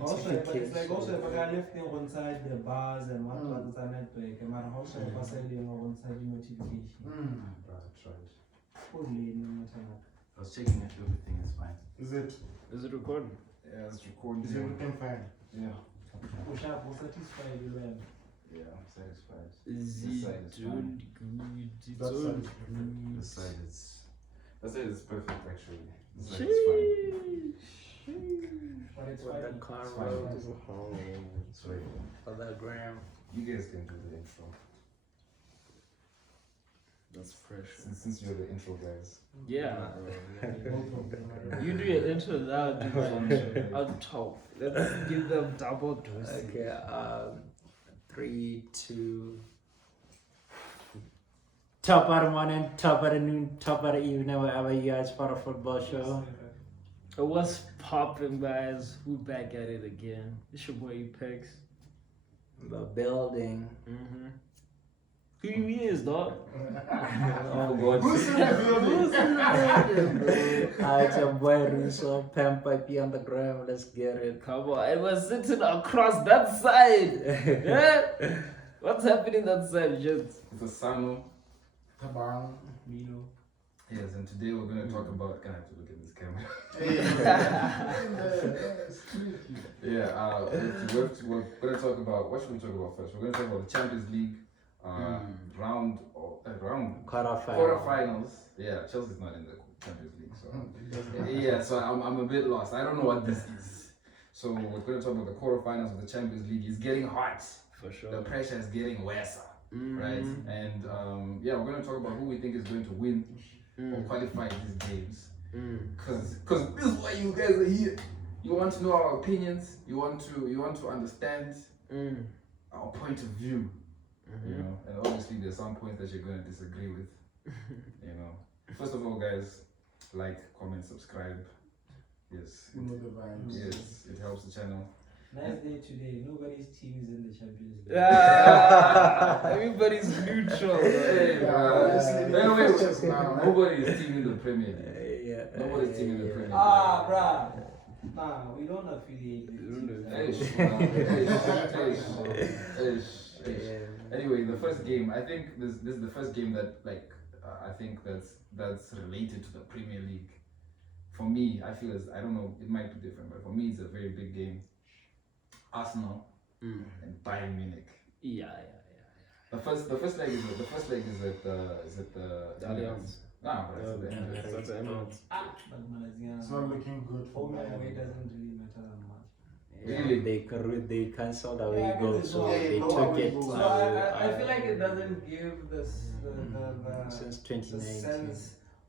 Also, it's like also if I left thing on side the bars and what is a network, and my house I was selling on side notification. I was checking if everything is fine. Is it recording? Yeah, it's recording. Is everything fine? Yeah. Satisfied you well. Yeah, I'm satisfied. Is This it side is all fine. good? It's That all side good. This side is perfect actually. This side is fine. But it's What the fine. car It's fine. road home. Sorry. For the gram. You guys can do the intro. That's pressure. Since you're the intro guys. Yeah. You You do your intro now, dude. On top. Let's give them double dosage. Okay, 3, 2. Top of the morning, top of the noon, top of the evening, wherever you guys for a football show. What's poppin', guys? We back at it again. It's your boy Epex. The building. Mm-hmm. Who you is, dog? Who's in the building? It's your boy Russo, Pam Pipey on the gram, let's get it. Come on, I was sitting across that side. Yeah? What's happening that side, just? It's a Sanu. Tabang. Mino. Yes, and today we're gonna talk about. Can I have to look at this camera? Yeah, we're gonna talk about. What should we talk about first? We're gonna talk about the Champions League round quarterfinals. Yeah, Chelsea's not in the Champions League, so yeah. So I'm a bit lost. I don't know what this is. So we're gonna talk about the quarterfinals of the Champions League. It's getting hot. For sure. The pressure is getting worse, right? And yeah, we're gonna talk about who we think is going to win or qualify these games. Cause this is why you guys are here. You want to know our opinions. You want to understand our point of view. You know, and obviously there's some points that you're gonna disagree with. You know. First of all, guys, like, comment, subscribe. Yes. Yes, it helps the channel. Nice day today. Nobody's team is in the Champions League. Yeah. Everybody's neutral. Hey, nobody is team in the Premier League. Nobody's team in the Premier League. Bruh. Nah, we don't affiliate Anyway, the first game, I think this is the first game that I think that's related to the Premier League. For me, I feel I don't know, it might be different, but for me it's a very big game. Arsenal and Bayern Munich. Yeah. The first leg is at the Allianz. That's the Emirates. It's not looking good for home and Bayern. away doesn't really matter that much. Really? They cancelled away Yeah, goals, so yeah, they no took away it. goals. So I feel like it doesn't give the Since the 2019. sense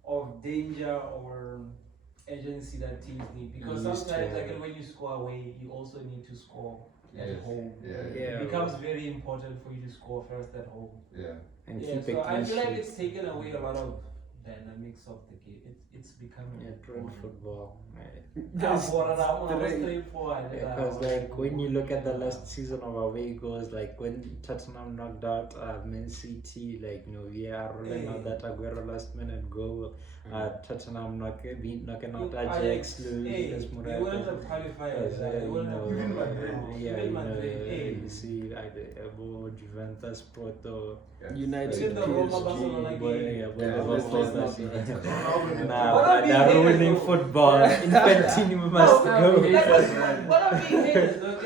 of danger or agency that teams need, because You used sometimes to- like when you score away you also need to score at Yes. home. Yeah. It becomes very important for you to score first at home. Yeah. And Yeah, keep so a I clean feel like sheet. it's taken away a lot of dynamics of the game. It's becoming Drone football. Because Like when you look at the last season of away goals, like when Tottenham knocked out Man City, like we are rolling out that Aguero last minute goal. Tottenham knocking out Ajax, Lucas they wouldn't have qualified. They wouldn't have Even Madrid. Even Madrid. you see, Juventus, Porto, United, Even the Roma Barcelona PSG. game. Nah, they're ruining football. Infantino must go. What are being haters? though?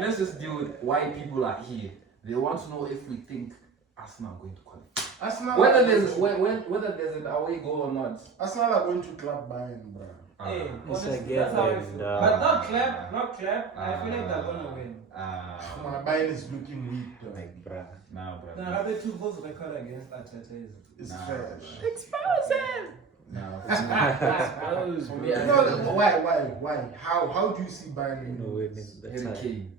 Let's just deal with why people are here. They want to know if we think Arsenal are going to qualify. Whether there's an away goal or not. Arsenal are going to club Bayern, bro. Hey, It's honestly, a that's how I game, feel. and, But not clap. I feel like they're gonna win. My Bayern is looking weak, though. Like, bruh. Nah, The bro. other two goals record against Arteta is. It's Nah, trash. Expose him! No. No, why? How do you see Bayern No winning? winning the Harry tie. Kane.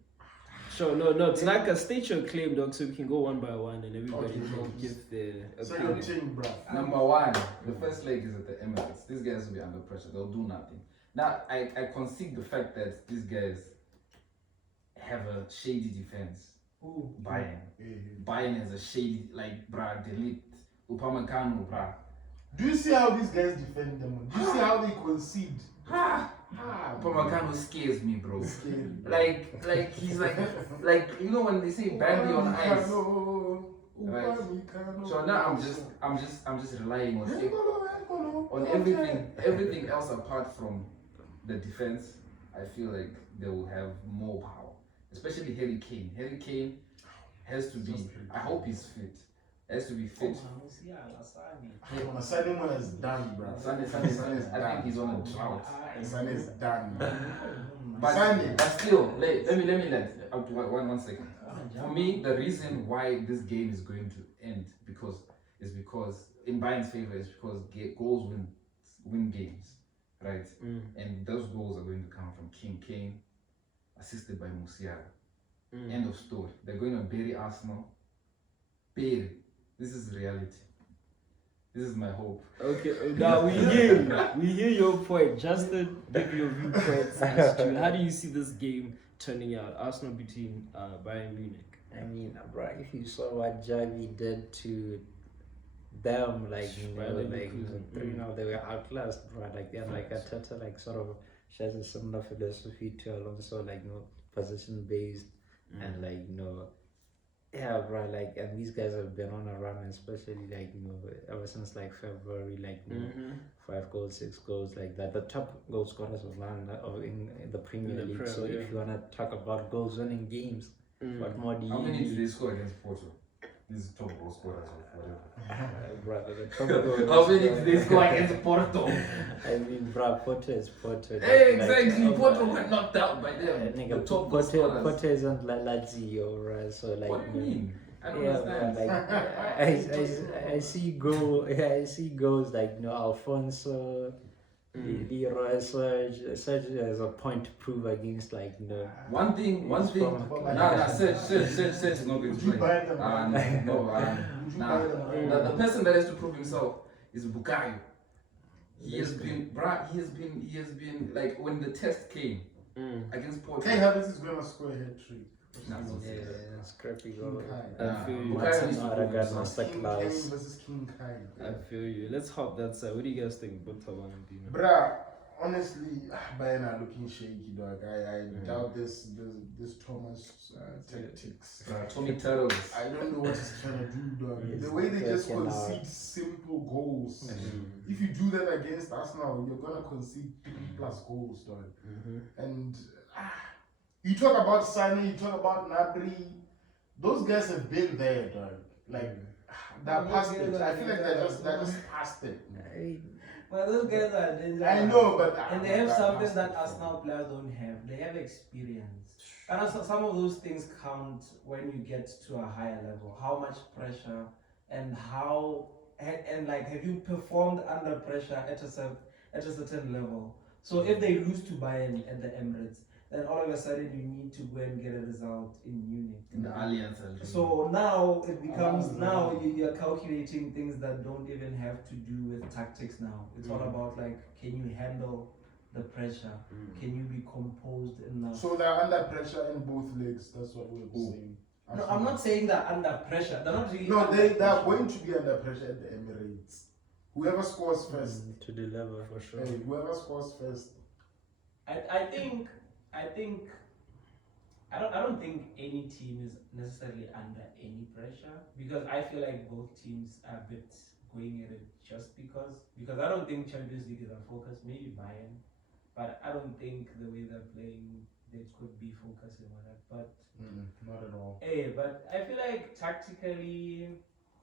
Sure, no, it's like a state your claim, dog, so we can go one by one and everybody Okay, can so- give their So you're opinion. saying, bro. Number one, the first leg is at the Emirates. These guys will be under pressure. They'll do nothing. Now, I concede the fact that these guys have a shady defense. Who? Bayern. Bayern has a shady, like, bruh, delete Upamecano, bruh. Do you see how these guys defend them? Do you see how they concede? Pomagano scares me, bro. Scary. Like he's like you know when they say bandy on ice. Right. So now I'm just relying on everything else apart from the defense. I feel like they will have more power, especially Harry Kane. Harry Kane has to be. I hope he's fit. Has to be fit. Sané is done, bro. Sunday, I think he's on a drought. Sané is done. But still, let me one second. For me, the reason why this game is going to end is because in Bayern's favor is because goals win games, right? And those goals are going to come from King Kane, assisted by Musiala. End of story. They're going to bury Arsenal. Bury. This is reality. This is my hope. Okay, now we hear your point. Justin, give your viewpoints as to how do you see this game turning out? Arsenal between Bayern Munich. I mean, bro, if you saw what Javi did to them, like, you know, Bayer like, Leverkusen. you know, they were outclassed, bro. Like, and like Arteta, like, sort of shares a similar philosophy to Alonso, like, you know, position based, and like, you know, yeah, bro. Like, and these guys have been on a run, especially like, you know, ever since like February, like, you know, 5 goals, 6 goals, like that. The top goal scorers of London in the Premier League. So if you wanna talk about goals winning games, what more do you How many need? did they score against Porto? These top goal scorers or whatever. Brother, the top goal How many did they score against Porto? I mean, bro, Porto is Porto. Hey, exactly. Porto got knocked out by them. Nigga, The top goal scorers. Porto isn't like Lazio, right? So like, What do you mean? I don't yeah, understand. but like I see goals like, you know, Alfonso, Leroy, Serge has a point to prove against, like, you know. One thing. Nah, Serge is not going to Would you play. buy them? The person that has to prove himself is Bukayo. He has been like when the test came against Porto. Kai Havertz is gonna score a hat trick. Yeah, scrappy goal. I feel you. Bukayo needs to Not a prove good himself. master King class. Kane versus King Kai. I feel you. Let's hop that side. What do you guys think, both Taban and Dino? Bruh, honestly, Bayern are looking shaky, dog. I doubt this Thomas tactics. Tommy Turtles. I don't know what he's trying to do, dog. He's The way they just freaking concede simple goals. If you do that against Arsenal, you're gonna concede 3+ goals, dog. And you talk about Sané, you talk about Gnabry. Those guys have been there, dog. Like they're past it. I feel like they're just past it. Well, those guys are dangerous. I know, but and they have something that Arsenal players don't have. They have experience. And also some of those things count when you get to a higher level. How much pressure and how and like have you performed under pressure at a certain level? So if they lose to Bayern at the Emirates, then all of a sudden you need to go and get a result in Munich. In the Allianz. So now it becomes you're calculating things that don't even have to do with tactics now. It's all about like, can you handle the pressure? Can you be composed enough? So they're under pressure in both legs. That's what we're saying. No, I'm not saying they're under pressure. They're not really. No, under they're pressure. going to be under pressure at the Emirates. Whoever scores first. To deliver for sure. Hey, whoever scores first. I don't think any team is necessarily under any pressure because I feel like both teams are a bit going at it just because I don't think Champions League is a focus. Maybe Bayern, but I don't think the way they're playing they could be focusing on it. But not at all. but I feel like tactically,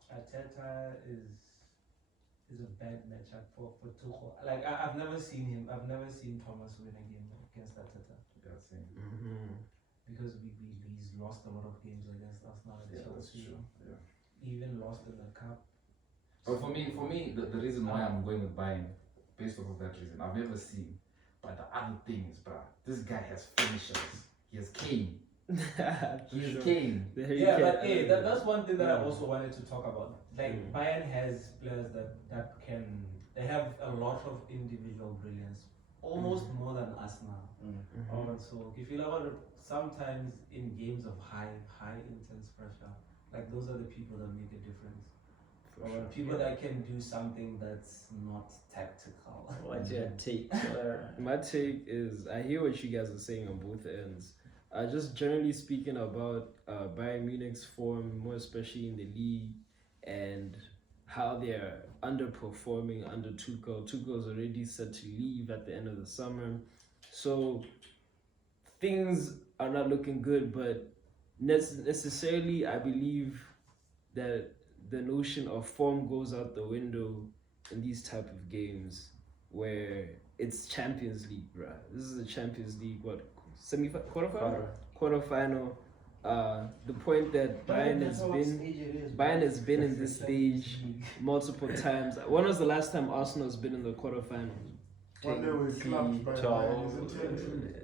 Arteta is a bad matchup for Tuchel. Like I've never seen Thomas win a game against Arteta. Because he's lost a lot of games against Arsenal and Chelsea. Yeah. He even lost in the cup. But for me, the reason why I'm going with Bayern, based off of that reason, I've never seen. But the other thing is, bruh, this guy has finishers. He has Kane. He has Kane. Yeah, but that's one thing that I also wanted to talk about. Like Bayern has players that can. They have a lot of individual brilliance, almost more than Arsenal. So if you look at it, sometimes in games of high intense pressure, like those are the people that make a difference. Or people that can do something that's not tactical. What's your take? My take is I hear what you guys are saying on both ends. Just generally speaking about Bayern Munich's form, more especially in the league, and how they're underperforming under Tuchel. Tuchel is already set to leave at the end of the summer, so things are not looking good. But necessarily, I believe that the notion of form goes out the window in these type of games where it's Champions League, bruh. This is a Champions League, quarterfinal. The point that Bayern has been in this stage multiple times. When was the last time Arsenal has been in the quarterfinals? One day we clapped by Bayern.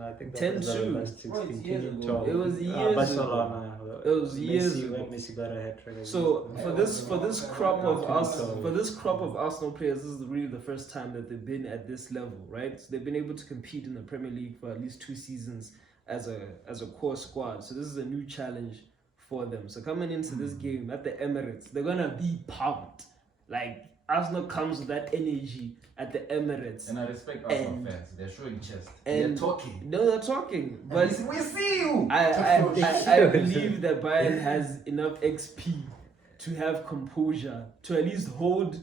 I think 10-2. last 16, Well, it's years ago. 12. It was years Barcelona. It was years Messi, ago. when Messi got a hat trick. So for this crop of Arsenal players, this is really the first time that they've been at this level, right? So they've been able to compete in the Premier League for at least 2 seasons as a core squad. So this is a new challenge for them. So coming into this game at the Emirates, they're gonna be pumped. Like Arsenal comes with that energy at the Emirates. And I respect Arsenal fans. They're showing chest. And They're talking. No, they're talking. But We see you. I believe that Bayern has enough XP to have composure, to at least hold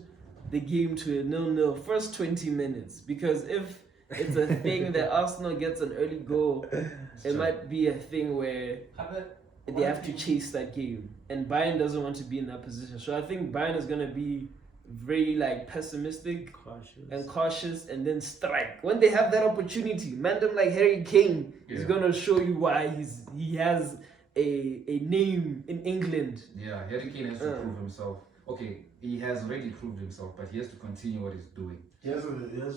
the game to a 0-0 first 20 minutes. Because if it's a thing that Arsenal gets an early goal, it might be a thing where they have to chase that game. And Bayern doesn't want to be in that position. So I think Bayern is going to be very pessimistic and cautious, and then strike when they have that opportunity. Man, them like Harry Kane is gonna show you why he has a name in England. Yeah, Harry Kane has to prove himself. Okay, he has already proved himself, but he has to continue what he's doing. He has to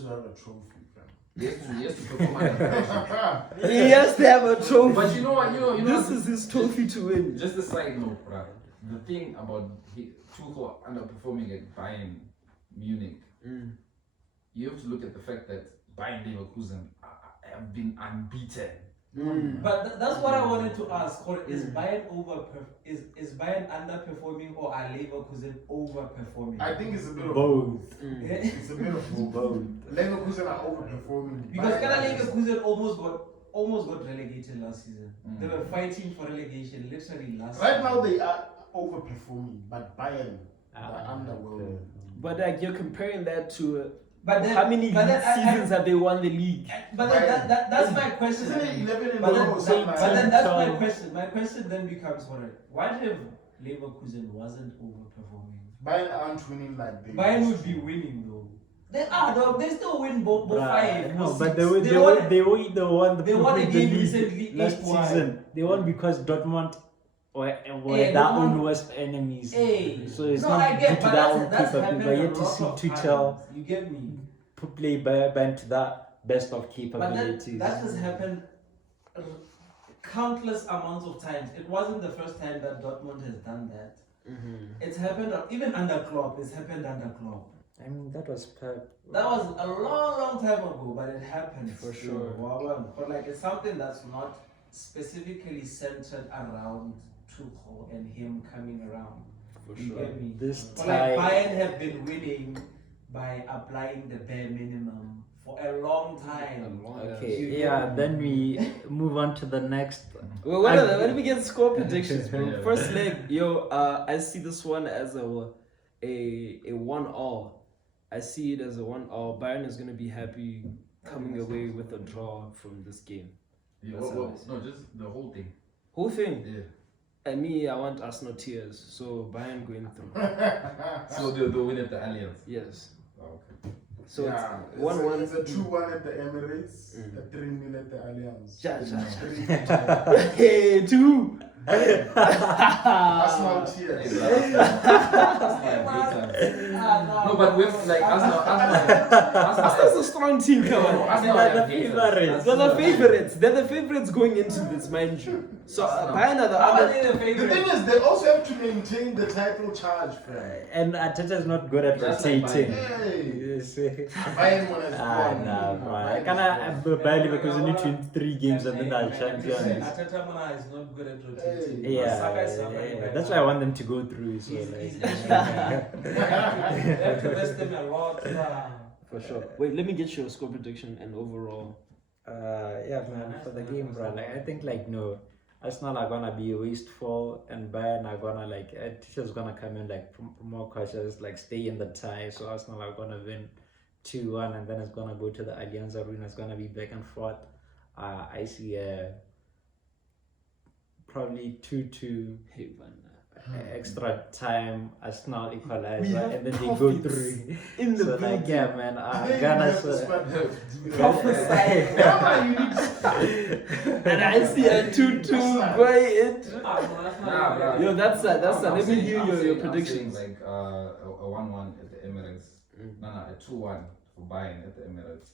have a trophy, fam. He has to perform under pressure. He has to have a trophy. But you know what? This is his trophy to win. Just a side note, bruh. The thing about Tuchel underperforming at Bayern Munich, you have to look at the fact that Bayern Leverkusen have been unbeaten. But that's what I wanted to ask. Is Bayern is Bayern underperforming, or are Leverkusen overperforming? I think it's a bit of both. It's a bit of both. Leverkusen are overperforming. Because Bayern Leverkusen almost got relegated last season. They were fighting for relegation literally last Right season. now they are overperforming, but Bayern are underwhelming. But you're comparing that to But then, how many but then seasons have they won the league? But then that's my question. Isn't it 11 in a But then, row or something like but then that? that's my question. My question then becomes, what if Leverkusen wasn't overperforming? Bayern aren't winning like they Bayern used would to. be winning though. They are though. They still win both 5. No, or but 6. they won They won a the game league recently, last 8-1. season. They won because Dortmund were Hey, their Dortmund- own worst enemies. Hey. So it's No, not I due get, to but their own that's capability. happened But a yet to lot see of Tuchel times. You get me? play Bayern to that best of But capabilities. that has happened countless amounts of times. It wasn't the first time that Dortmund has done that. It's happened even under Klopp. It's happened under Klopp. I mean, that was Pep. That was a long time ago, but it happened For sure. But it's something that's not specifically centered around Tuchel and him coming around. For You sure. get me? This But time, Bayern have been winning by applying the bare minimum for a long time. okay, yeah. Then we move on to the next. Well, when do we get score predictions, bro? Yeah. First leg, I see this one as a 1-1. I see it as a 1-1. Bayern is gonna be happy coming away with a draw from this game. Yeah, That's how I see no, just the whole thing. Whole thing. Yeah. And me, I want Arsenal tears. So Bayern going through. So they'll win at the Allianz. Yes. Oh, okay. So Yeah, it's 1-1. It's a 2-1 at the Emirates, a 3-0 at the Allianz. Ja. Hey, 2. Arsenal tears. No, but we're like Arsenal. Arsenal's a strong team, come on. Arsenal They're have the haters. favorites. They're the favorites. They're the favorites going into this, mind you. So Bayern are the How are other. they the The favorite? thing is, they also have to maintain the title charge, fam. And Arteta is not good at Just like rotating. Hey. Bayern one has Ah, gone. nah, bro. I Bayern can't is gone. barely because only 23 games and then they're champions. Ateta Mana is not good at rotating. Yeah, Saka is suffering yeah, right that's now. why I want them to go through. So, He's like, they have to rest them a lot. For sure. Wait, let me get your score prediction and overall. yeah, man, for the game, bro. Like, I think, like, no, Arsenal are gonna be wasteful, and Bayern are gonna like. Tuchel's gonna come in like more cautious, like stay in the tie. So Arsenal are gonna win 2-1, and then it's gonna go to the Allianz Arena. It's gonna be back and forth. I see probably 2-2. Hey, man. Extra time, Arsenal equalizer, We have and then they go prophets through. in the So like, yeah, man, Ghana's And I see a 2-2 by it. Nah, bro. Yo, that's that. I'm Let me saying- hear I'm your saying predictions. like a 1-1 at the Emirates. Mm. No, a 2-1 for Bayern at the Emirates.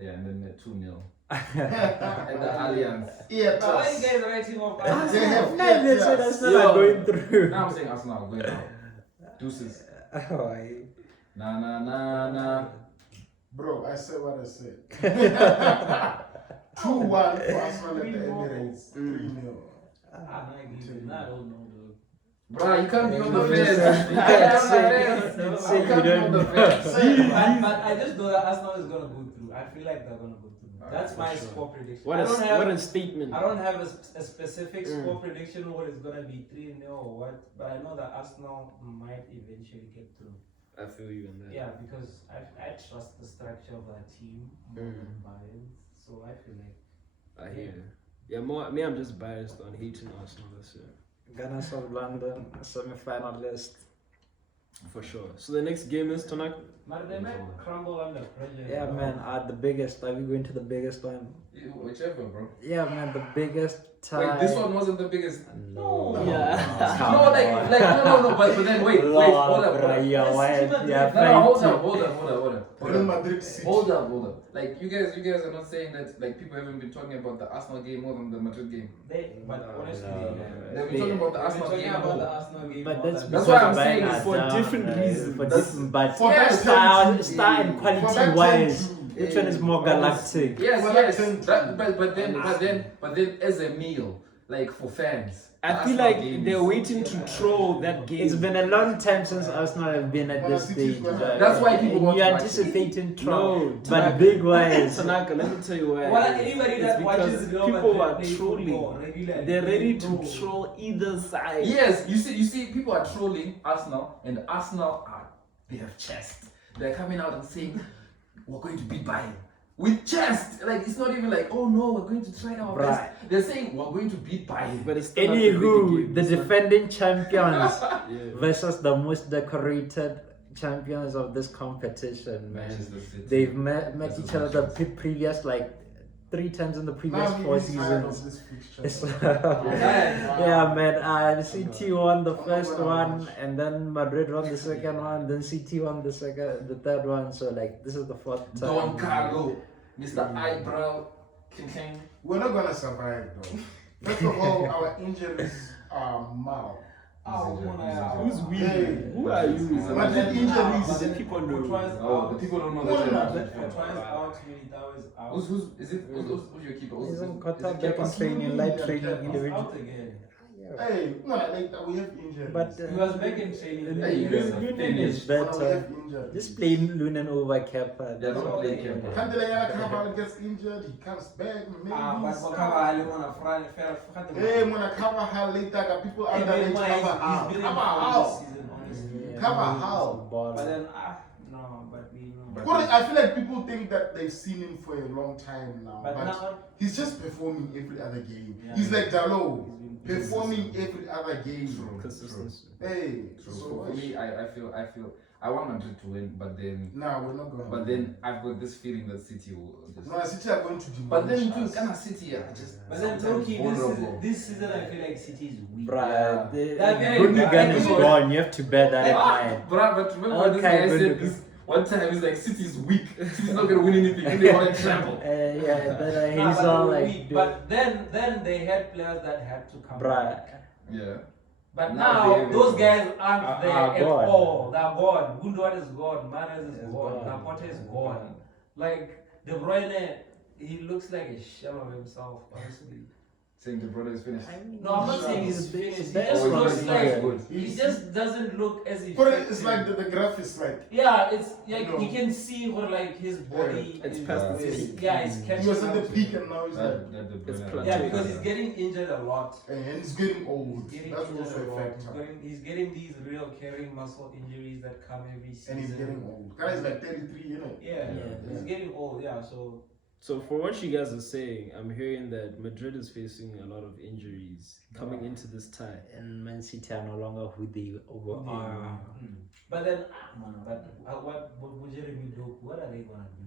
Yeah, and then a 2-0 at the Allianz. Yeah, Why you guys writing off? They have They said Arsenal are going through. Now I'm saying Arsenal going out. Deuces. Nah, nah, nah, nah. Bro, I said what I said. 2-1 for Arsenal at the Emirates. 3-0. I don't know. Bro, you can't be on the No, fence. you You can't say can't be on the fence. But I just know that Arsenal is gonna go through. I feel like they're gonna go through. That's my score prediction. What I a statement. don't have a specific score prediction what it's gonna be 3-0 or what, but I know that Arsenal might eventually get through. I feel you on that. Yeah, because I trust the structure of that team more than Bayern, so I feel like I hear you. Yeah, me, I'm just biased on hating Arsenal this year. Ghana of London semi-finalist. For sure. So the next game is Tanak. but they might crumble under pressure. Yeah, man. The biggest. Are we going to the biggest one? Whichever, bro. Yeah, man. The biggest tie. Like, this one wasn't the biggest. No. Yeah. No, no, but then wait, hold up. Yeah, Hold up. Real Madrid City. Hold up. Like you guys are not saying that like people haven't been talking about the Arsenal game more than the Madrid game. But honestly, They've been talking about the I've been Arsenal talking game about the more. Arsenal game. But more that's than- That's why I'm because saying Bayern it's for are different down, reasons. For That's- different, but for that star time, and for quality that wise, time, which one is more galactic? Yes, Well, yes. that's- But then as a meal, like for fans. I the feel Arsenal like game they're is- waiting to troll that game. It's been a long time since Arsenal have been at this stage. That's why people want You're to watch it. anticipating troll, No, but Tanaka- big wise. Tanaka, let me tell you why. Well, anybody It's that because watches Real people Madrid are play trolling. football regularly, They're ready they to know. troll either side. Yes, you see, people are trolling Arsenal, and Arsenal they have chest. They're coming out and saying, "We're going to beat Bayern." With chest, like it's not even like, "Oh no, we're going to try our Right. best." They're saying, "We're going to beat Bayern." But it's still not the bigger Anywho, game. the It's not- defending champions Yeah. versus the most decorated champions of this competition, man. Manchester City. They've met That's each a other the previous like 3 times in the previous 4 seasons. Yeah, man. City won the first one, and then Madrid won the second one. Then City won the third one. So like, this is the 4th time. Don Carlo, Mr. Eyebrow, King. We're not gonna survive though. First of all, our injuries are mild. Who's we? Hey. Who are you? But the injuries- But the people know. Oh, the people don't know No, the no, Champions League. Courtois out, Militao is out. Who's your keeper? He's in Is Qatar it back in Kepa? training, light training He's He's individual. out again. Hey, no, like we have injuries. But He was back in training. Hey, you guys are Lunin finished. is we better. have injuries. Just play Lunin over Kepa. Yeah, don't play Kepa. Candelayana Carvalho gets injured, he comes back, maybe. But he's for out. Carvalho, on a Friday, Hey, Mona Carvajal later, got people Hey, underage man, he's Carvajal. been in Carvajal. form this season, honestly. Yeah, Carvajal. he's a baller. But then, no, but we know. But- Well, I feel like people think that they've seen him for a long time now, But but now, he's just performing every other game. Yeah. He's like Dalo, he's been performing every other game. True. Consistency. Hey, True. so For me, I feel I want Madrid to win, but then we're not gonna. I've got this feeling that City will just. No, City are going to demolish But then too, us. Ghana City are just. But then, sometimes Toki, vulnerable. this season I feel like City is weak. Bruh, They're very Gundogan bad. is gone. You have to bear that in mind. But remember when this Okay, guy good. said this one time? He's like, City's weak. City's not gonna win anything. They want to trample. Yeah, then Nah, he's but all they were like, weak. But then they had players that had to come Bruh. back. Yeah. But Now now they- those guys aren't there are at gone. all. They're gone. Gundogan is gone. Mahrez is Is gone. gone. Laporte Porter is gone. Like De Bruyne, he looks like a shell of himself, honestly. Saying the brother is finished. No, I'm not saying he's finished. He That's just Oh, looks he's like good. he just doesn't look as But effective. it's like the graph is like Yeah, it's like No. you can see where like his body It's is, past the is- peak. yeah, it's he catching was at up the to peak him. and now he's That, like, that the It's brother. Yeah, plateaued. because he's getting injured a lot. and he's getting old. He's getting That's injured also a a lot. factor. He's getting these real carrying muscle injuries that come every season. And he's getting old. Guy is like 33, you know. Yeah, Yeah. he's getting old. Yeah, so So for what you guys are saying, I'm hearing that Madrid is facing a lot of injuries coming into this tie. And Man City are no longer who they are. But then, what Jeremy Doku? What are they gonna do?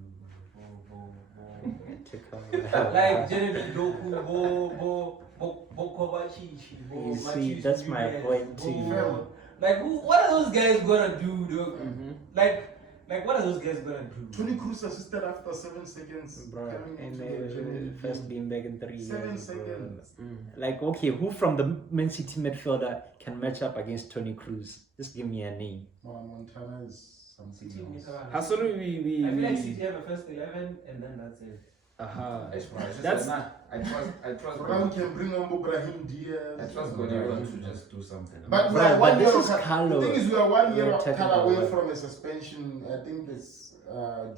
Like Jeremy Doku, Bo Kovacic, You see, Matheus that's my Nunes, point too. Like, what are those guys gonna do, though? Mm-hmm. Like, what are those guys gonna do? Tony Cruz assisted after 7 seconds. Bro, coming and into the German first team. being back in 3 7 years. Bro. seconds. Like, okay, who from the Man City midfielder can match up against Tony Cruz? Just give me a name. Montana is something City else. Nicaragua. How soon we I feel like City have a first 11, and then that's it. aha. That's. That's- I trust. Ram can bring on Brahim I Diaz. trust Guardiola to just do something. But we Right, are but 1 this year. is The Carlo. thing is, we are 1 year We're talking cut away about- from a suspension. I think it's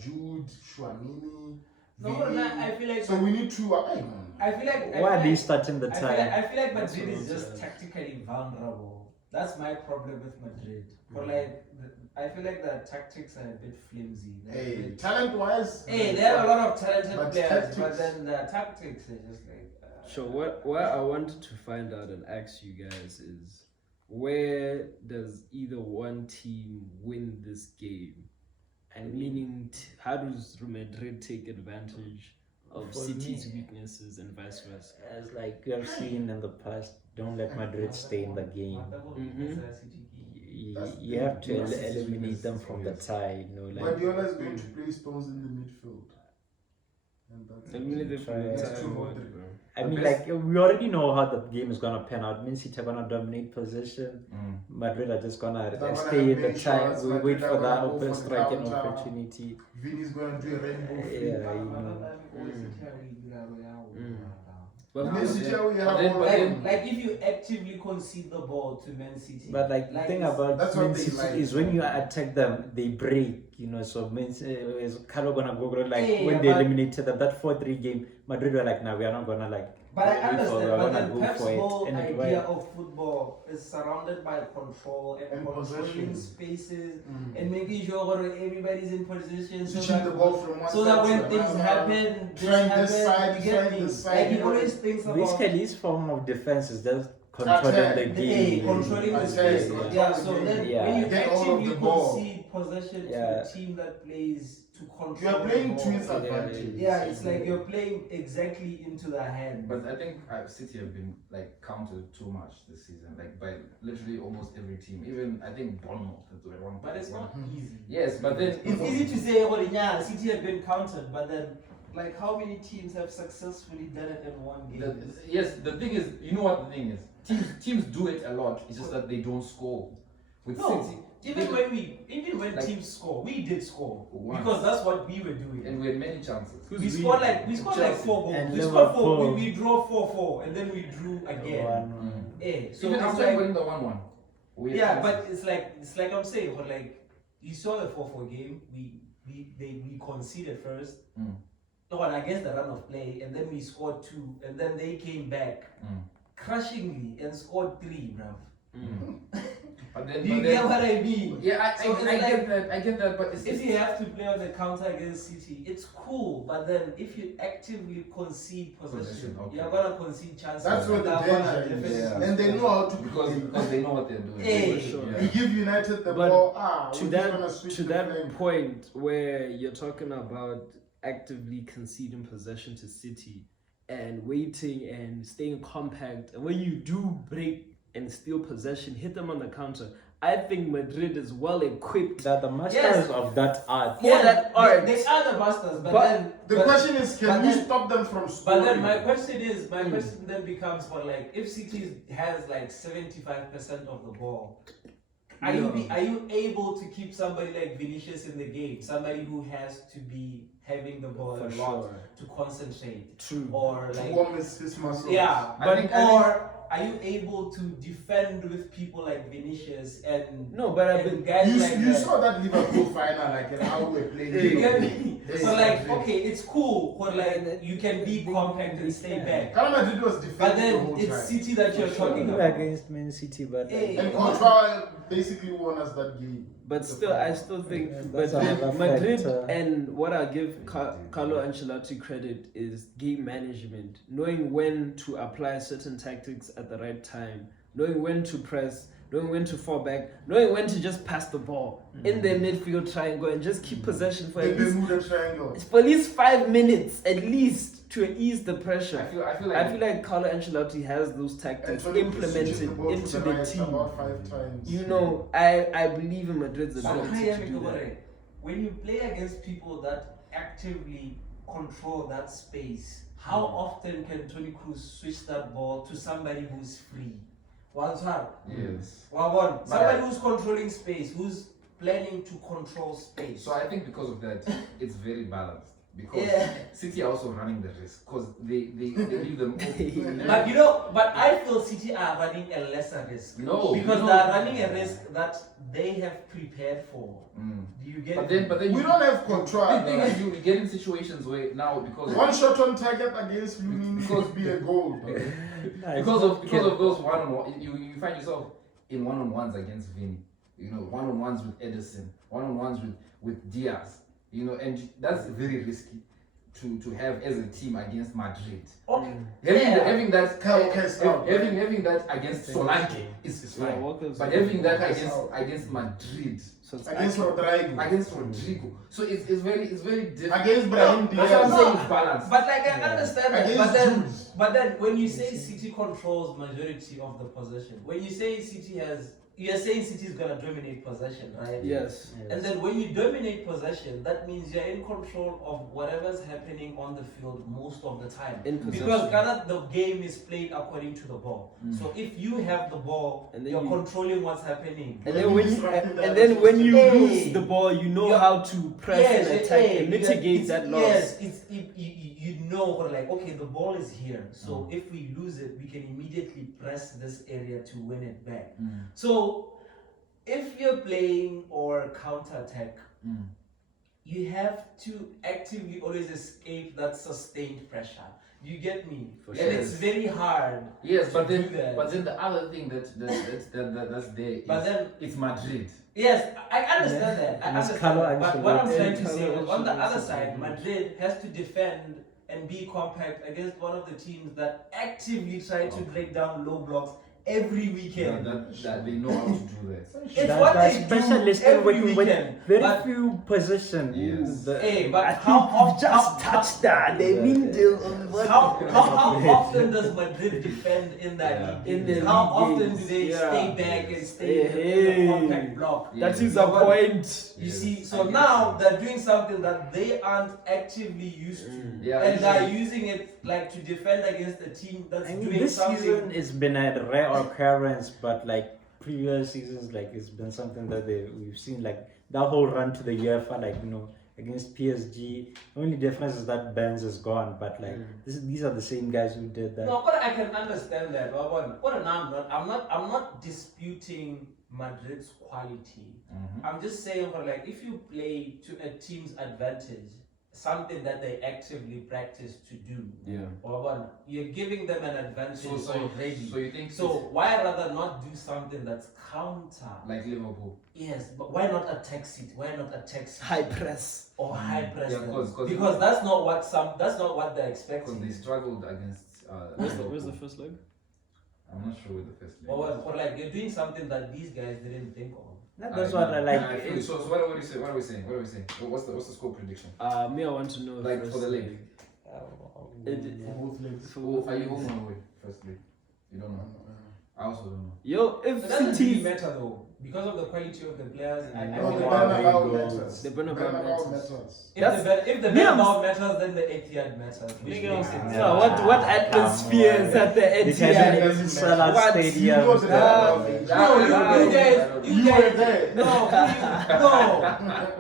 Jude, Chouamini. No, Vini. I feel like. So we need to. I feel like. Why are they starting the I feel like, tie? I feel like That's Madrid what is I'm just saying. tactically vulnerable. That's my problem with Madrid. But like, I feel like the tactics are a bit flimsy. They're a Hey, bit- talent wise. Hey, they have a lot of talented But players, tactics- but then the tactics are just like. So what I wanted to find out and ask you guys is, where does either one team win this game? And meaning, how does Madrid take advantage of For City's me- weaknesses and vice versa? As like you have seen in the past, don't let Madrid stay in the game. That's You have to the- eliminate them from the tie. You know, like Guardiola is going to play Stones in the midfield. And that's Eliminate them from the Try- tie. That's 2-3. I mean, like we already know how the game is gonna pan out. Man City are gonna dominate possession. Madrid are just gonna They're gonna stay in the make tie. shots, We Madrid wait are for gonna that go open for the striking counter. opportunity. Vini's going to do a rainbow Yeah, flip. you know. But Man City, we have then- all but then- Like if you actively concede the ball to Man City. But like the thing it's- about That's what Man they City like. is when you attack them, they break. You know, so is Carlo gonna go like Yeah, when they but- eliminated them that 4-3 game, Madrid were like, nah, we are not gonna like. But I wait for understand, it, but we're then gonna go Pep's for it. whole And it idea went. of football is surrounded by control and And controlling possession. spaces and making sure that everybody's in position so Switching the that, ball from one so side that to when things another. happen, this trying happens, this side, you get trying me? this side, Like he you always thinks about Basically, his form of defense is just controlling Attack. the game. controlling the Attack, space. control Yeah, the so game. then Yeah. when you Get all of actively the ball. concede possession to Yeah. a team that plays to control You are playing the to ball, his advantage. yeah, it's like you're playing exactly into the hand. But I think City have been like countered too much this season, like by literally almost every team. Even I think Bournemouth at the wrong. But it's not easy. Yes, but then It's easy to say, well, yeah, City have been countered, but then, like, how many teams have successfully done it in one game? Yes, the thing is, you know what the thing is? Teams do it a lot. It's just that they don't score. With No, City, even when Like- teams score, we did score Once. because that's what we were doing. and we had many chances. We scored like Chelsea. 4 goals. And We scored 4. Liverpool. We draw 4-4, and then we drew again. Yeah, so Even it's after like, winning the 1-1. we had yeah, chances. but it's like I'm saying, but like you saw the 4-4 game. We conceded first. On against the run of play, and then we scored 2, and then they came back crushingly and scored 3, bruv. But then, Do you get what I mean? Yeah, So it's I like- get that. I get that, but it's If you have to play on the counter against City, it's cool. But then if you actively concede possession, Possession, okay. you're gonna concede chances. That's what the that are gonna danger is. definitely- And they know how to because they know what they're doing. Hey. Sure. You give United the But ball, to we're just gonna switch to the that flame. point where you're talking about actively conceding possession to City and waiting and staying compact, and when you do break and steal possession, hit them on the counter. I think Madrid is well equipped. That the masters Yes. of that art. Yeah, that art. They are the masters, but But then The but- question is, can but we then- stop them from But scoring? then my question then becomes, well, like if City has like 75% of the ball, Are No. you able to keep somebody like Vinicius in the game? Somebody who has to be having the ball For a lot sure. to concentrate, True. or To like warm his muscles. yeah, I but think- or are you able to defend with people like Vinicius and No, but I've and been. guys You, like you that? saw that Liverpool final, like, and how we're playing. You get Liverpool. me? Yes, So like, yes. okay, it's cool, but like you can be compact and stay back. Real Madrid was But defending the then whole it's time. City that you're We talking were about. against Man City, but Hey. And Courtois basically won us that game. But still, I still think That's Madrid, another Madrid factor. and what I give Carlo Ancelotti credit is game management, knowing when to apply certain tactics at the right time, knowing when to press, knowing when to fall back, knowing when to just pass the ball in their midfield triangle and just keep possession for The at least, Bermuda Triangle. 5 minutes at least to ease the pressure. I feel like Carlo Ancelotti has those tactics And Toni implemented switches the ball to into the the right team. about 5 times. You know, I believe in Madrid's But ability to do that. Kayami, when you play against people that actively control that space, how often can Toni Kroos switch that ball to somebody who's free? yes. Somebody who's controlling space, who's planning to control space. So I think because of that, it's very balanced. Because Yeah. City are also running the risk because they leave them open. But but I feel City are running a lesser risk. No, Because no. they are running a risk that they have prepared for. Mm. Do you get But it? then We you, don't have control. the thing is, you get in situations where now because One shot on target against Lunin could be a goal. because of those one-on-one, you find yourself in one-on-ones against Vini. You know, one-on-ones with Edison, one-on-ones with Diaz. You know, and that's very risky to have as a team against Madrid. Okay. Having that Out. having that against Solanke is Yeah, fine. Walker's- But having that Walker's out. against Madrid, So it's Against actually- Rodrigo. against Rodrigo, so it's very different. Against Brahim That's what I'm Diaz. saying, it's balanced. But like I understand that. Against But then Jules. when you say City controls majority of the possession, when you say City has, you're saying City is gonna dominate possession, right? Yes. And then when you dominate possession, that means you're in control of whatever's happening on the field most of the time. In possession. Because Ghana, the game is played according to the ball. So if you have the ball, And then you're you- controlling what's happening. And then when you, Disrupting the and then when you Hey. lose the ball, you know Yeah. how to press and attack and mitigate that loss. Yes, you know, like, okay, the ball is here. So if we lose it, we can immediately press this area to win it back. So if you're playing or counter-attack, you have to actively always escape that sustained pressure. You get me? For And sure. it's very hard. Yes, to but do then that. the other thing that's there is But then- it's Madrid. Yes, I understand that. I And it's understand Carlo that. But what I'm Ancelotti. trying to Carlo say is, on the Ancelotti. other side, Madrid has to defend and be compact against one of the teams that actively try to break down low blocks every weekend. That they know how to do that. It's what they do specialist every when weekend. very But few position. Yes. hey, but I how think you've just how- touched that. They mean to. how often does Madrid defend in that Yeah. league? In the How league often games, do they yeah. stay back and stay in Hey. the compact block? Yeah. That is a point. You Yes, see, I so get now you. they're doing something that they aren't actively used to. Yeah, And they're usually- using it like to defend against a team that's I mean, doing this something. season it's been a rare occurrence, but like previous seasons, like it's been something that we've seen, like that whole run to the UEFA, like against PSG. The only difference is that Benz is gone, but like these are the same guys who did that. No, but I can understand that. I'm not disputing Madrid's quality. I'm just saying, like, if you play to a team's advantage, something that they actively practice to do, Yeah. you're giving them an advantage So already. you think So why rather not do something that's counter? like Liverpool? Yes, but why not attack City? Why not attack City? High press. Or high press Yeah, them? 'cause- Because that's not what they're Because expecting. they struggled against. Where's the Liverpool. first leg? I'm not sure with the first leg. Or like you're doing something that these guys didn't think of. That's what I like. I feel, so what are we saying? What are we saying? What's the score prediction? Me, I want to know. Like first for the league. It- Both legs. Oh, are you home or away? First league. You don't know. I also don't know. Yo, It if doesn't really City, matter though. because of the quality of the players, I No, feel the like Bernabeu matters. The Bernabeu matters. matters. if the Bernabeu matters, then the Etihad matters. Which Nigga, makes sense. so what atmosphere is at the They can Etihad? even sell out What? You stadiums. go to the Bernabeu. No, you You were guys, there. no.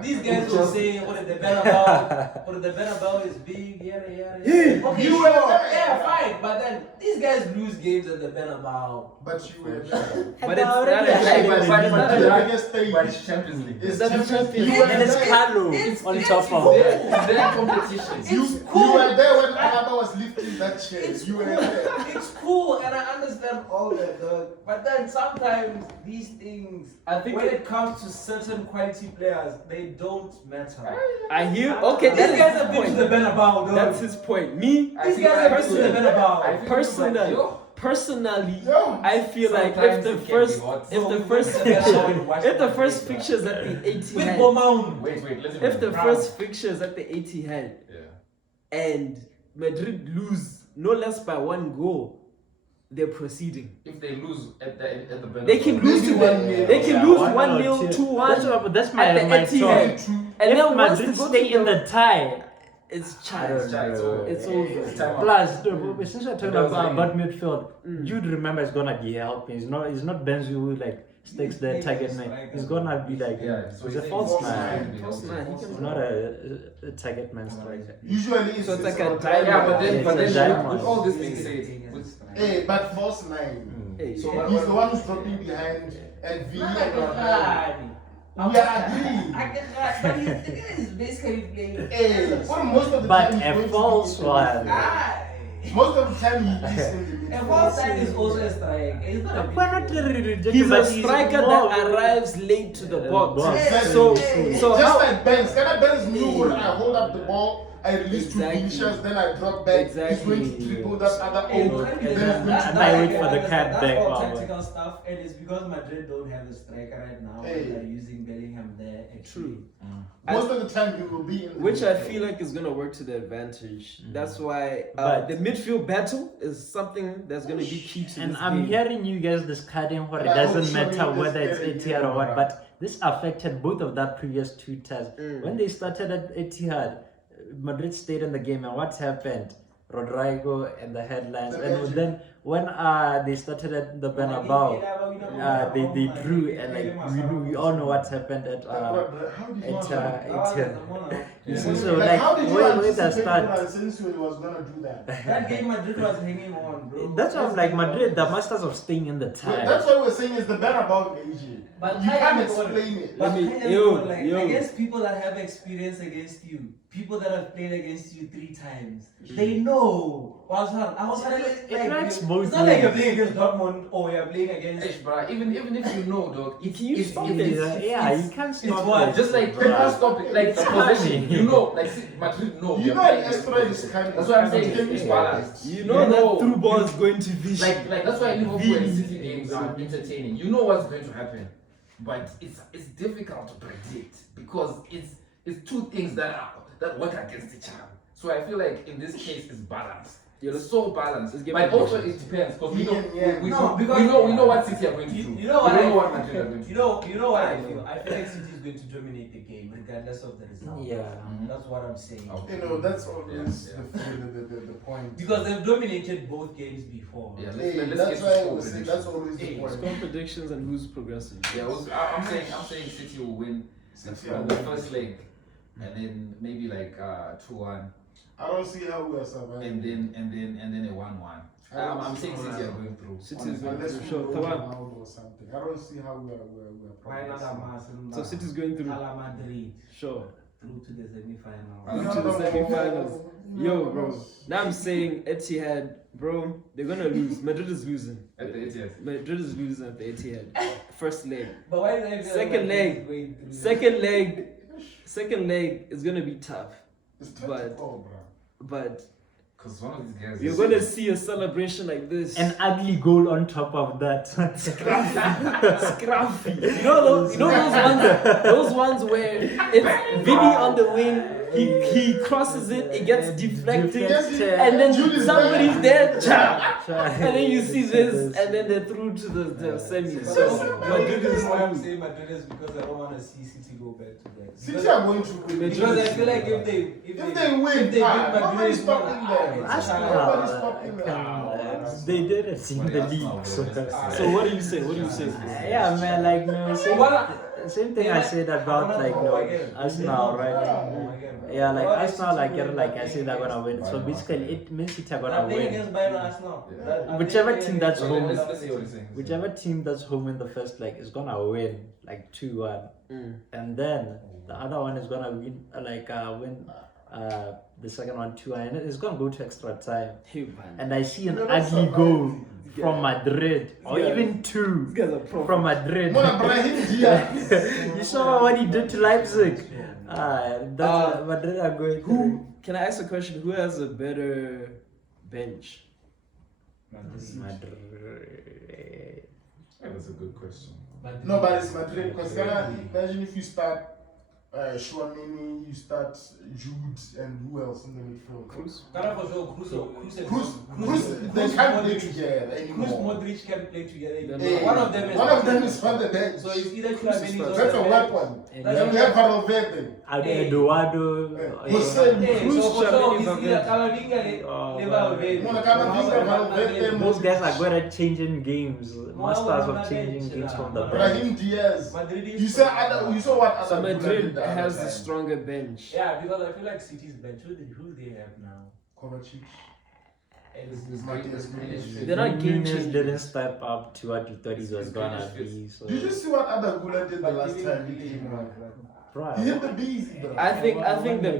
These guys will say, what the Bernabeu is big, yeah. Okay, You were sure, there. yeah, fine. But then these guys lose games at the Bernabeu. But you were there. But it's not a Hey, but- but- it's not but- a- The biggest stage. But it's Champions League. It's that the Champions Champions League. You were And it's there. Carlo on top of Their, that. their competition. You were there when Alaba was lifting that chair. It's You were cool. there. It's cool, and I understand all that, dog. But then sometimes these things, I think when it comes to certain quality players, they don't matter. I hear. Okay, These that's guys his have been to point. the Bernabeu, dog. That's his point. Me I These think guys I have been to the feel- Bernabeu. I feel personally, like, yo, personally, Yeah. I feel like Sometimes if the it can be first, hot. if So the we first went to the Bernabeu fixture, and watched if the them first play, fixtures at the With Etihad, Bomaun. Wait, let me if the Brown. first fixtures at the Etihad Yeah. and Madrid lose no less by 1 goal, they're proceeding. If they lose at the Bernabeu, They can lose to them. They can lose 1-0, 2-1. That's at the my Etihad. thought. And If then once they Madrid go stay to in the tie, it's I don't chance. know. It's over. It's time out. Plus, since we're talking It does about really. midfield, you'd remember it's gonna be helping. It's not Benzi who like stakes the target man. It's gonna be like Yeah, so he's a he's false false nine. nine. False nine, he It's can- not a target man striker. Usually it's So it's like a on- diamond. Yeah, but It's a then diamond. with all this being said, Hey, but false nine. Hey, So yeah. what- He's the one who's dropping behind and Vini and Rafael. I We are agreeing. but the guy is basically playing. Hey, well, most of the But time he's a going to false be in the one. midfield. Aye. Most of the time he is in the A midfield. false nine is also a striker. It's not a Why not midfield. really reject He's him, a but striker more that of a- arrives late to the box. box. So, Exactly. so Just how? like Benz. Can I Benz knew when I hold up the ball, I release Exactly. two finishers, then I drop back. Exactly. He's going to dribble that other Hey, over, look and at then that. he's going That's to And I like- wait for the cat that's back all over. tactical stuff, and it's because Madrid don't have a striker right now. Hey. They're using Bellingham there. Actually. True. Most of the time he will be in the Which I midfield. feel like is gonna work to the advantage. That's why But- the midfield battle is something that's gonna be key to And this I'm game. hearing you guys discarding what it But I hope doesn't Xavi matter just whether it's get it Etihad or in, what, bruh. but this affected both of that previous two ties. Mm. When they started at Etihad, Madrid stayed in the game, and what happened? Rodrigo and the headlines, The and magic. then when they started at the Bernabeu, they drew, and like we all know what happened at How did you You see, so like, like how did you wait the anticipate start. when Asensio was gonna do that? That game Madrid was hanging on, bro. That's why I'm like Madrid, the masters of staying in the tie. That's why we're saying it's the better about AJ. But You I can't am explain it. But Let me- kind of yo, know, like, yo. against people that have experience against you, people that have played against you 3 times, they know. I was like, It works both it's not like you're ways. playing against Dortmund or you're playing against. Hey, bro, even if you know, dog, it's You it's stop it's- it. Yeah, you can't stop what? it. just like they bruh. can't stop it. Like It's the possession, funny. you know, like see, Madrid know. You they're know, playing extra this is kind of. That's what I'm saying. the game It's is balanced. You know that through ball is going to be Like that's why Liverpool and City games are entertaining. You know what's going to happen, but it's difficult to predict because it's two things that work against each other. So I feel like in this case it's balanced. Yeah, It's so balanced. let's get But back also to it depends because we know Yeah. we No, because- we know what City are going to do. You know what? We don't know I- what Madrid are going to You do. know what I feel. I feel like City is going to dominate the game regardless of the result. Yeah. That's what I'm saying. Okay. You know, that's always Yeah, the point. Because they've dominated both games before. Yeah, Hey, let's get that's to why I score was saying predictions. that's always the Hey, point. score predictions and who's progressing. Yeah, I'm saying City will win City on are the winning. first leg, and then maybe like 2-1, I don't see how we are surviving. and then a 1-1. I'm saying City are going through. City is honestly. going Unless through. we Sure, roll come on. Ronaldo or something. I don't see how we are Why not progressing. Hamas? So City's going through. Hala Madrid Sure. through to the semi-final. Ronaldo. To the semi-finals. No, Yo, no, bro. no. Now I'm saying Etihad, bro. They're gonna lose. Madrid is losing. At the Etihad. Madrid is losing at the Etihad. First leg. But why do I feel Second like leg. Madrid is going through? Second leg is gonna be tough. It's But- 24, bro. But Because one of these guys you're is- gonna see a celebration like this. An ugly goal on top of that. Scruffy. You know those ones where it's Vinny on the wing, he crosses it, it gets deflected, Deflected. and then Julius somebody's Bad. there, and then you see this, and then they're through to the semis. But So Madrid is why I'm saying Madrid is because I don't want to see City go back to that. City are going to win. Because I feel like if they win, if they beat Madrid, nobody's it's not stopping like, them. it's Nobody's fine. stopping them. They did it in But the Arsenal league. will- So what do you say? What do you say? Yeah, man, like no, same thing I said about like no Arsenal, right? Yeah, like Arsenal, like I said, they're gonna win. So basically, it means City are gonna Nothing win. against Bayern or Arsenal. Yeah. That- I Whichever think team that's So home, let's see what he's saying. whichever team that's home in the first leg is gonna win like 2-1, and then the other one is gonna win the second one 2-1, and it's gonna go to extra time. Hey, man. And I see an They're not ugly goal Yeah. from Madrid, or Yeah. even two These guys are pro. from Madrid. Mona Brahim Diaz. You saw what he did to Leipzig. That's Madrid are going through. Who? Can I ask a question? Who has a better bench? Madrid. That's a good question. No, but it's Madrid because imagine if you start Chouameni, you start Jude, and who else in the midfield? Cruz? Ghana for sure, Cruz, they can't play together Cruz anymore. Modric can play together. Hey, One of them is on the bench. So it's either Cruz is Tchouaméni first. or That's a weapon. And Then we have Valverde. Eduardo. Hussein. Hey, Cruz, so for sure Tchouaméni, it's either Valverde. Camavinga, Oh, Valverde. Mona Camavinga, Valverde, Those guys are good at changing games, masters of changing games from the bench. Brahim Diaz. Madrid is You saw what other So people Madrid did the other has the time. stronger bench. Yeah, because I feel like City's bench. Who they have now? Kovacic. It's Matthias pretty Nunes. straight. They're not game Nunes changers. didn't step up to what you thought he was It's gonna pretty be. So, Did you see what other Gula did the But last even time he Villa, came out? bro, He hit the bees, bro. I think the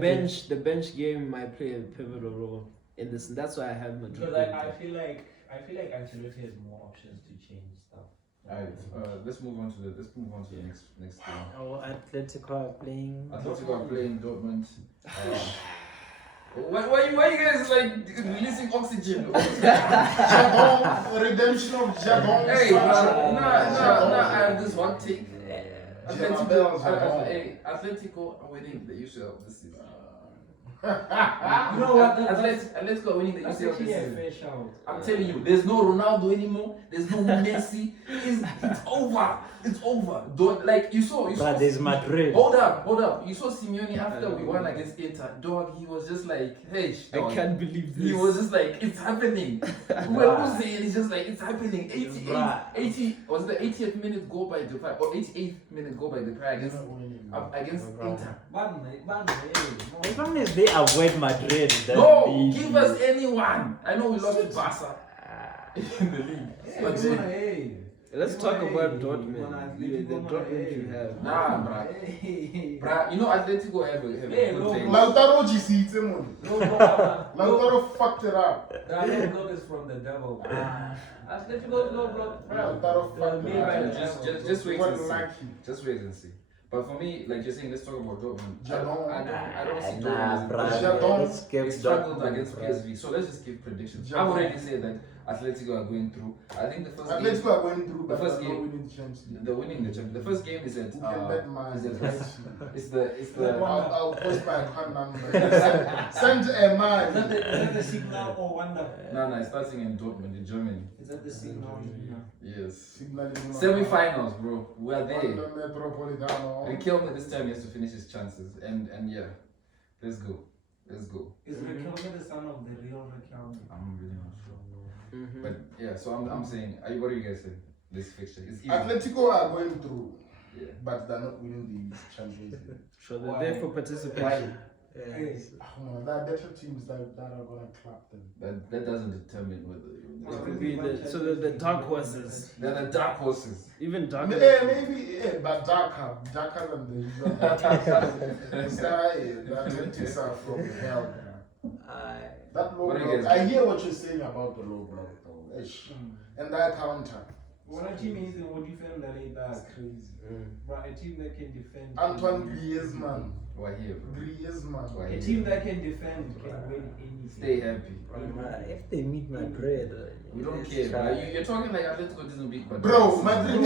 bench game might play a pivotal role in this, and that's why I have Madrid. Because I feel like Ancelotti has more options to change stuff. Alright, let's move on to the next game. oh, Atletico are playing. Atletico are playing Dortmund. Why you guys like releasing oxygen? Jabon, redemption of Jabon. Hey, Sancho. nah, I have this one take. Jabon. Atletico are winning the UCL this season. You know what? Atletico are winning the That's UCL actually this a season. fair shout. I'm telling you, there's no Ronaldo anymore. There's no Messi. It's over. It's over. Like you saw. But there's Madrid. Hold up. You saw Simeone after we won against Inter. Dog, he was just like, hey, I dog. can't believe this. He was just like, it's happening. Whoever was saying, it's just like, it's happening. 80 was the 80th minute goal by Depay, or 88th minute goal by Depay against Inter. As long as they avoid Madrid, then No, give us anyone. I know we lost to Barca in the league. But then, Let's talk about Dortmund. The Dortmund you have. nah, bruh. You know Atletico have a Hey, good no, thing. Lautaro GC, man. No block. Lautaro fucked it up. That no block is from the devil. Atletico no block. Lautaro fucked it up. Just wait and What see. lucky. Just wait and see. But for me, like you're saying, let's talk about Dortmund. Jadon. I don't see Nah, Dortmund. Jadon. let's They give struggled Dortmund, against bruh. PSV. So let's just give predictions. Jadon. I've already said that Atletico are going through. I think the first game, Atletico are going through, The but first they're not game- winning the Champions League. they're winning the Champions. The first game is at Who can bet mine? is at it's the I'll post my account number. Send a man. Is that the signal or wonder? no, it's starting in Dortmund in Germany. Is that the signal? Yes. Signal Iduna Semi-finals, bro. We're Park. there. Wanda Metropolitano. Riquelme this time he has to finish his chances, and yeah, let's go. Is Riquelme the son of the real Riquelme? I'm really not sure. Mhm. But yeah, so I'm saying, what do you guys think? This fixture, it's easy. Atletico are going through, Yeah. but they're not winning the Champions League. So they're there for participation. Yes. Oh, there are better teams that are going to clap them. That doesn't determine whether It could be the dark horses, they're the dark horses. even darker. But darker than the usual. The Athletics are from hell. That low What do you block. guys I hear what you're saying about the low block though. Ish. And that counter. When a team is in what defend that's crazy. But a team that can defend. Antoine Griezmann. We're here, bro. Griezmann. We're A here. team that can defend can win anything. Stay happy. If they meet Madrid, We don't it's care. try. Bro. You're talking like Atletico doesn't beat Madrid. Bro, Madrid They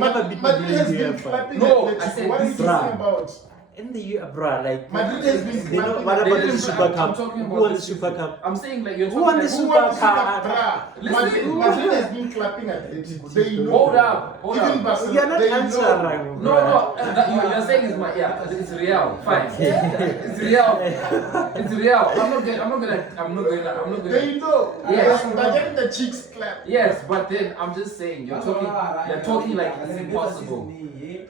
never beat Madrid has been Madrid. clapping No, Atletico. I said What are you this talking round. about? in the bro, like Madrid has been you know clapping what at about the Listen, Super I'm Cup? talking Who about won the this Super season. Cup? I'm saying like you're Who won talking the like, Who won the Super Super Cup? Cup? Listen. Madrid has been clapping at Atletico. They know. Hold up, hold Even up. Barcelona, You're not they know. answering. No, you're saying it's my it's real. Fine. It's real. It's real. I'm not gonna. They know. Yes. They're getting the cheeks clapped. Yes, but then I'm just saying you're talking like it's impossible.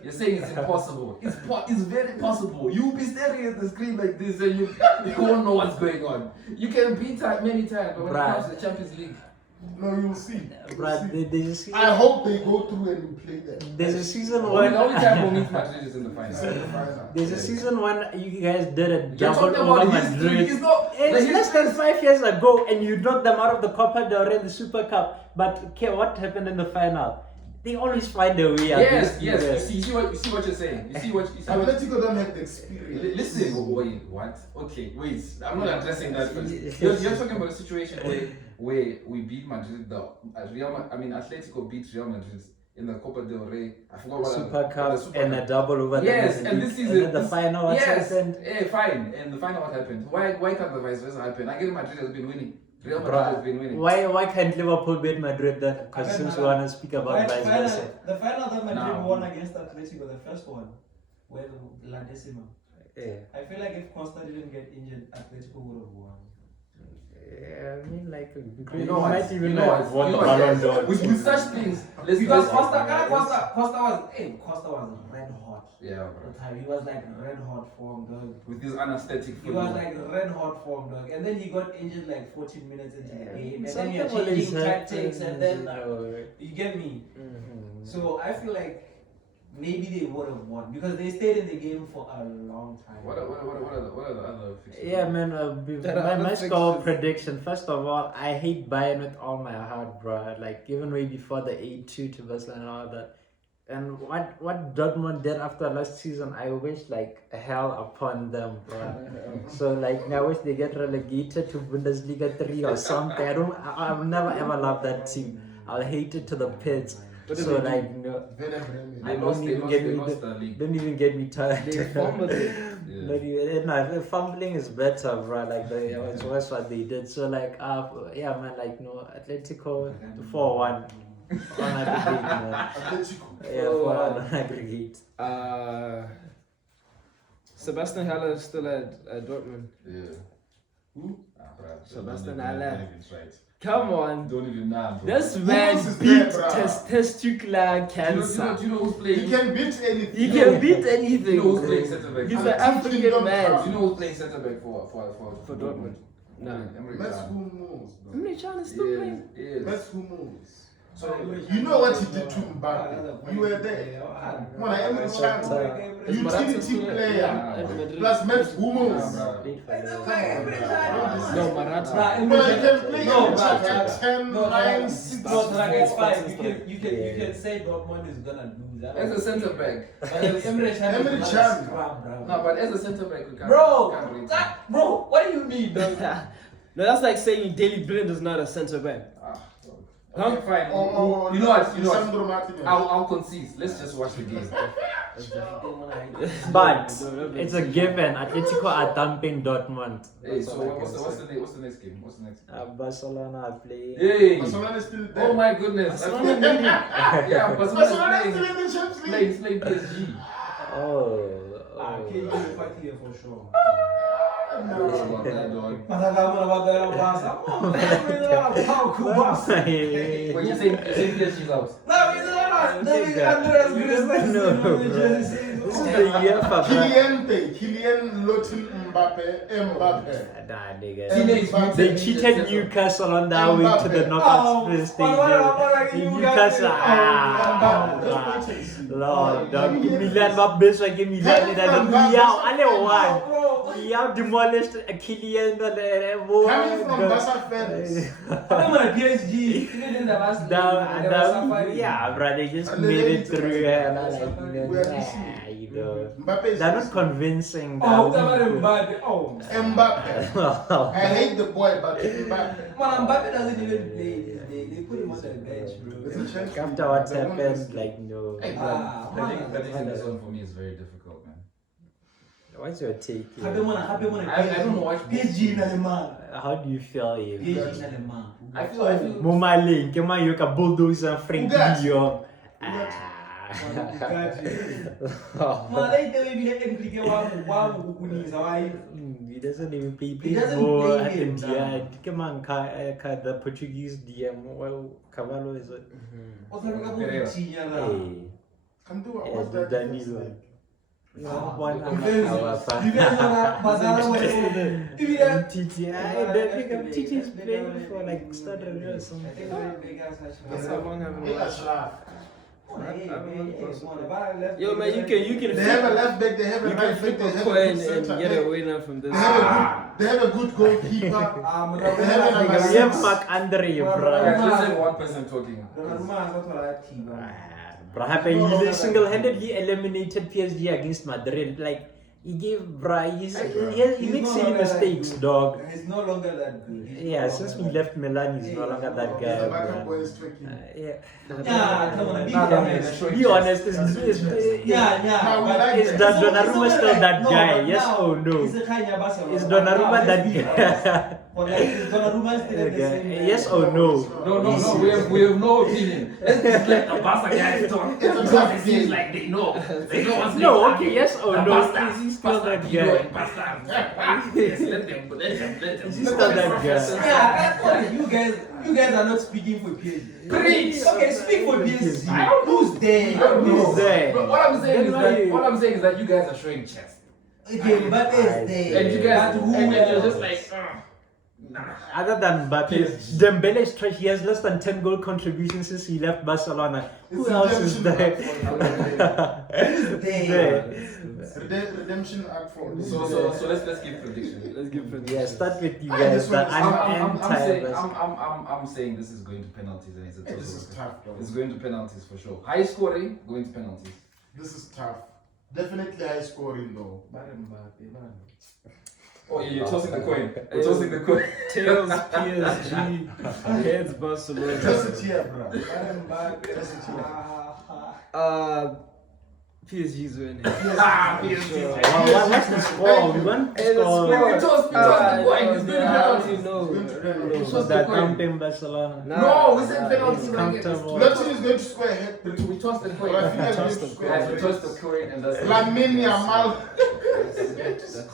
You're saying it's impossible. It's very possible. You'll be staring at the screen like this and you won't know what's going on. You can beat many times, but when it comes to the Champions League, No, you'll see. But there's a season. I hope they go through and we play them. There's a season the one. only time we'll meet Madrid is in the final. Semi-final. There's a season one you guys did a You're double talking over about history. Madrid. It's not. It's the less history than 5 years ago, and you knocked them out of the Copa del Rey, the Super Cup. But okay, what happened in the final? They always find a way. Yes, against yes. the- You see what you're saying. You see what. Atletico don't have the experience. Listen, wait, what? Okay, wait. I'm not addressing that first. You're talking about a situation where we beat Madrid. Atletico beat Real Madrid in the Copa del Rey. I forgot what Super Cup the Super and Cup. a double over the Yes, League. and this And season then the final, what yes, happened? fine. And the final, what happened? Why can't the vice versa happen? I get Madrid has been winning. Real Madrid Bruh, has been winning. Why can't Liverpool beat Madrid then? Because since we want to speak about vice versa. The final that Madrid No. won against Atletico, the first one, where La Decima. Yeah. I feel like if Costa didn't get injured, Atletico would have won. Yeah, I mean, like, You know what? might even You know have what? won You the know what? Ballon d'Or. With such things, let's Because let's- Costa was red hot. Yeah, At bro. the time, he was like red hot form, dog. With this anesthetic He was football. like red hot form, dog. And then he got injured like 14 minutes into the game. And then Something you're always changing tactics, and then happens, you get me. Mhm. So I feel like maybe they would have won because they stayed in the game for a long time. What are the other fixtures? Yeah, man. There are My other score fixtures. prediction. First of all, I hate Bayern with all my heart, bro. Like even way before the 8-2 to Barcelona and all that. And what Dortmund did after last season, I wish like hell upon them, bro. So like I wish they get relegated to Bundesliga 3 or something. I'll never ever love that team. I'll hate it to the pits. What did So they do? like no, Werder Bremen. They don't lost even get me the league. don't even get me tired. They fumbled it. Yeah. Not even, no, fumbling is better, bro. Like it's worse what they did. So like, yeah, man. Like no, Atletico 4-1 on aggregate, man. Atletico. Yeah, 4-1 on aggregate. Sebastian Haller is still at Dortmund. Yeah. Who? Sebastian Don't Haller. even try it. Come on. Don't even know, bro. This Who man else is beat there, bruh? testicular Do cancer. you know who's He playing? can beat anything. He can beat Do anything. you know who's playing centre back? He's I'm an African thinking man. Do you know who's playing centre back for Dortmund? No. Emre That's Can. who knows, bro. Emre Can is still playing. Yes. That's who knows. So You know what he did to Mbappe. You were there. Come on, Emre Can. Is Morata Utility still player. at Madrid? Plus Mets Nah, Hummels. bro. No, Morata. Well, you can play No, in but- chapter 10, No, 9, no, 6. no, it's fine. You Yeah. can say Dortmund is gonna lose. As a centre back. But Emre Can Emre is Can. scrap, bro. No, but as a centre back, we can't. Bro, can't rate that, bro, what do you mean, dog? No, that's like saying Daley Blind is not a centre back. him. Okay, Huh? fine. Or You know what? You know what? Lisandro Martinez. I'll concede. Let's just watch the game. But it's a given. Atletico are thumping Dortmund. Hey, That's so all I what's can the next game? What's the next game? Barcelona are playing. Hey! Barcelona is still there. Oh my goodness! Barcelona leading. Yeah, Barcelona Barcelona is is still in the Champions playing, League. playing PSG. Oh. Okay, you fuck here for sure. No, about that, dog. Hey. Wait, you saying PSG's out? This is the UEFA, bro. Kylian Lotin Mbappe. Nah, nigga. Kylian They cheated Newcastle on their way to the knockout stage. Newcastle, Lord, dog. Milan, but best like Milan, alle one. We have demolished Kylian. Coming from Barca fans. Yeah, bro, they just made it through, and I like, you know, Mbappe is they're not convincing. Mbappe. I hate the boy, but Mbappe. Mbappe doesn't even play. They put him on the bench, It's bro. a chance. After what's happened, like, no. Hey, Ah, predicting this one for me is very difficult, man. What's your take? I don't watch PSG na le man. How do you feel? PSG na le man. I feel Momalink, kema yoka bulldozer Frank Ugati. Dion. Malay tayo ibigay kang krike wa kukuniza wa He doesn't even play. He doesn't Ball play at the him, DM. Come on, the Portuguese DM. Well, Cavallo is it? o sabi ka po chinya na. Hey, Can do yeah, what's that Danilo. difference like? You guys are bazara wa ibigay Titi is playing for like Standard or something. That's how long have Hey, you watched? Ashraf. Yo, man, you can They have a left back, they have a you can right back, flip they a have a coin good and center. get a winner from this. They have a good goalkeeper. They have a number We have six. Mark Andre, guys, bro. let's have one person talking. Bro, he single-handedly eliminated PSG against Madrid. Like, he gave, bro, he makes silly mistakes, dog. He's no longer that good. Yeah, since we left Milan, he's no longer that The guy, backup boy bro. is tricky. Yeah. Yeah, come on, be Nah, honest. Be honest, is Now we like is that. Donnarumma still that guy? Yes or no? Is Is Donnarumma that guy? Is Donnarumma still the same? Yes or no? No, we have no opinion. Let's just let the Barca guys talk. It's a Because tough it seems game. like they know what's No, going okay, on. yes or The no? bastards, Is he still that bastards, Guido guy? and bastards. Yes, let them. Is he still that guy? Yeah, that's what you guys are not speaking for PSG. Preach. Okay, speak for PSG. I don't know. Who's there? Who's there? But what I'm saying is Then that why- all I'm saying is that you guys are showing chest, Okay, but is there? and you guys, But who and you're else? just like, nah. Other than Mbappe, Dembele is trash. He has less than 10 goal contributions since he left Barcelona. Who It's else is redemption there? act Who's there? Redemption act for So let's give predictions. Let's give it. Yeah, start with you I guys. just The want to- I'm saying this is going to penalties and it's a This is total. tough, though. It's going to penalties for sure. High scoring, going to penalties. This is tough. Definitely high scoring though. Oh, you're tossing the coin. We're tossing the coin. Tails PSG, heads Barcelona. Just it here, bro. PSG's winning. PSG. What's the score? We want Hey, the score. score. You tossed the coin. It's going to penalties. No. So that camping Barcelona. No, we said penalties. It's comfortable. That team is going to score a hat. We tossed the coin. But I think I'm going to Toss the score. Guys, we tossed the coin and that's it. Lamine Yamal. That's it.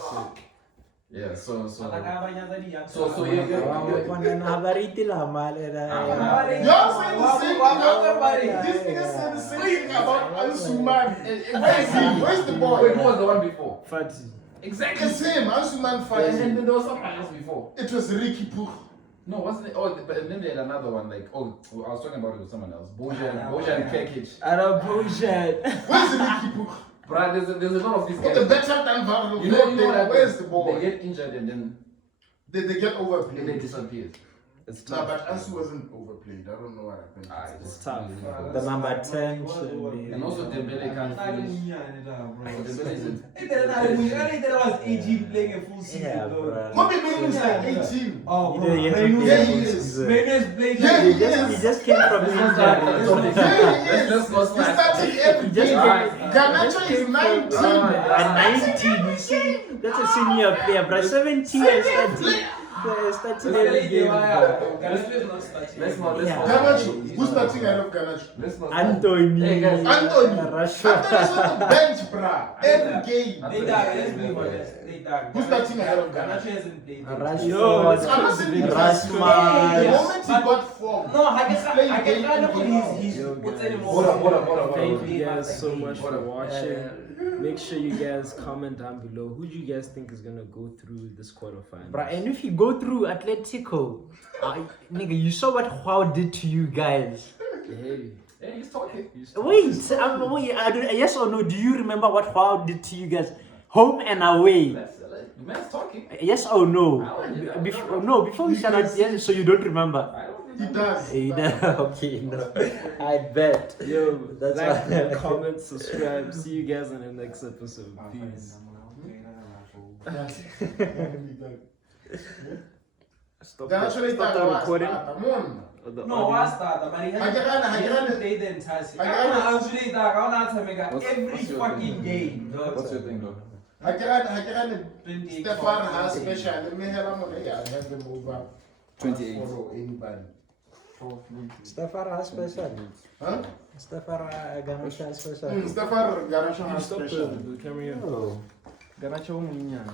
Yeah, so So yeah. Habariti la malera. Y'all say the same thing. This nigga said the same thing about Ansuman. Exactly. Where's the Wait, boy? who was the one before? Fatih. Exactly. It's him, Ansuman And Fati. then there was someone else before. It was Ricky Puch. No, wasn't it? Oh, but then they had another one. Like, I was talking about it with someone else. Bojan Kekic. Arabojad. Where's Ricky Puch? Bruh, there's a lot of these The guys. better than Varro. You know what happens? Where's the They ball? get injured and then They get they overplayed. disappear. It's No, tough. but Ansu wasn't overplayed. I don't know what happened. It's tough. The number 10 should be. And also Dembele can't finish. Dembele isn't. was 18 playing a full season. Yeah, though. bro. Maybe Menu is like 18. Oh, He bro. hasn't Menu played Yeah, a he full is. season. Menu's playing Yeah, like he He just came from Let's Inter. Yeah, he is. Let's go He slash. started every He just game. Alright. Garnacho is 19. And 19, you see, that's a senior player, bro. 17 and starting every game, bro. Let's not. Garnacho. Who's starting ahead of Garnacho? Let's not. Anthony. Hey, guys. Anthony. Rashford. Anthony's on the bench, bruh. Every game. They died, let's be honest. They died. Who's starting ahead of Ghana? Garnacho hasn't played. Rashford. I'm not saying he's Rashford. The moment he got form, No, I he's can playing kind game of put in game his Yo, what's guys. anymore. Hold up. Thank you guys so much for Hold up. watching. Make sure you guys comment down below. Who do you guys think is gonna go through this quarterfinals? Bro, and if you go through Atletico, nigga, you saw what Wow did to you guys. Hey, Hey, he's talking. Wait, yes or no? Do you remember what Wow did to you guys? Home and away. The man's talking. Yes or no? I don't know. Before we shut out, yes, so you don't remember. I don't he does. Okay, no. I bet. yo, That's like, why- comment, subscribe. See you guys in the next episode. Peace. Stop the recording. No, I started, but he hasn't played the entire season. I Every fucking game. What's your thing, though? I can 28 Stefan pounds. has special. Let me have them over 28. for anybody. Stefan has special. Huh? Stefan Garnacho has special. Stefan Garnacho has Stop special. the camera here. Oh. Garnacho Munya.